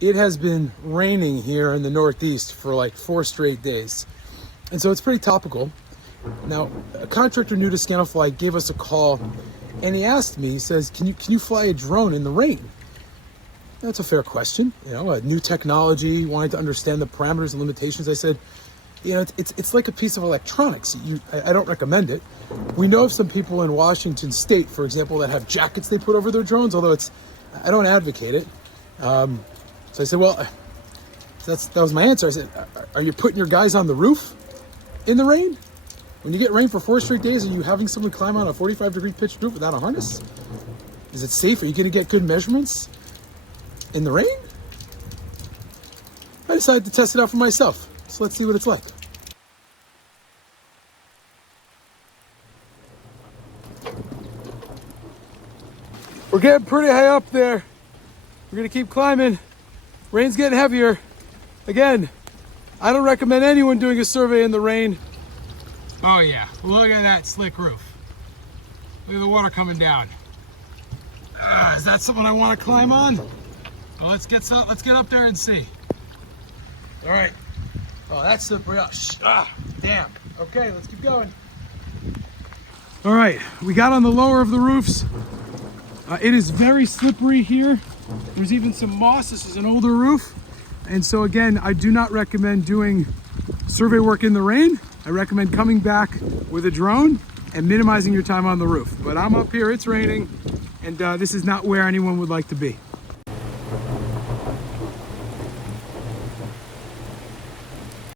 It has been raining here in the Northeast for like 4 straight days. And so it's pretty topical. Now, a contractor new to Scanifly gave us a call and he asked me, he says, can you fly a drone in the rain? That's a fair question. You know, a new technology, wanting to understand the parameters and limitations. I said, you know, it's like a piece of electronics. I don't recommend it. We know of some people in Washington State, for example, that have jackets they put over their drones, although I don't advocate it. So I said, well, that was my answer. I said, are you putting your guys on the roof in the rain? When you get rain for 4 straight days, are you having someone climb on a 45-degree pitched roof without a harness? Is it safe? Are you going to get good measurements in the rain? I decided to test it out for myself. So let's see what it's like. We're getting pretty high up there. We're going to keep climbing. Rain's getting heavier. Again, I don't recommend anyone doing a survey in the rain. Oh yeah, look at that slick roof. Look at the water coming down. Is that something I want to climb on? Well, let's get up there and see. All right. Oh, that's slippery. Damn. Okay, let's keep going. All right, we got on the lower of the roofs. It is very slippery here. There's even some moss. This is an older roof. And so again, I do not recommend doing survey work in the rain. I recommend coming back with a drone and minimizing your time on the roof. But I'm up here, it's raining, and this is not where anyone would like to be.